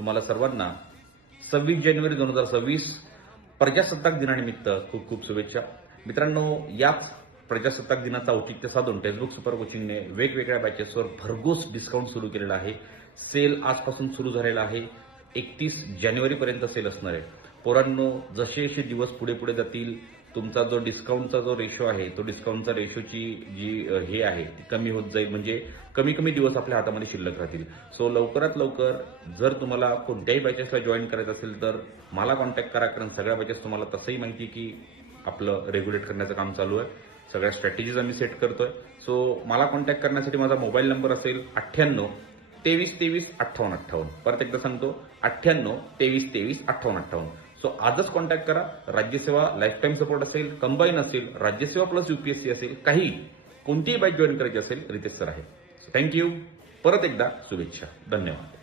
तुम्हाला सर्वांना 26 जानेवारी 2026 प्रजासत्ताक दिनानिमित्त खूप खूप शुभेच्छा. मित्रांनो, याच प्रजासत्ताक दिनाचा औचित्य साधून टेक्स्टबुक सुपर कोचिंगने वेगवेगळ्या बॅचेसवर भरघोस डिस्काउंट सुरू केलेला आहे. सेल आजपासून सुरू झालेला आहे. 31 जानेवारीपर्यंत सेल असणार आहे. पोरांनो, जसे जसे दिवस पुढे पुढे जातील तुमचा जो डिस्काउंटचा जो रेशो आहे तो डिस्काउंटचा रेशोची जी हे आहे ती कमी होत जाईल. म्हणजे कमी कमी दिवस आपल्या हातामध्ये शिल्लक राहतील. सो लवकरात लवकर जर तुम्हाला कोणत्याही बॅचेसला जॉईन करायचं असेल तर मला कॉन्टॅक्ट करा, कारण सगळ्या बॅचेस तुम्हाला तसंही माहिती की आपलं रेग्युलेट करण्याचं काम चालू आहे. सगळ्या स्ट्रॅटेजीज आम्ही सेट करतोय. सो मला कॉन्टॅक्ट करण्यासाठी माझा मोबाईल नंबर असेल 98 23 23 58 58. परत एकदा सांगतो 98 23 23 58 58. सो आजच कॉन्टॅक्ट करा. राज्यसेवा लाईफ टाईम सपोर्ट असेल, कंबाईन असेल, राज्यसेवा प्लस UPSC असेल, काही कोणतीही बॅच जॉईन करायची असेल रितेश सर आहे. So thank you. परत एकदा शुभेच्छा. धन्यवाद.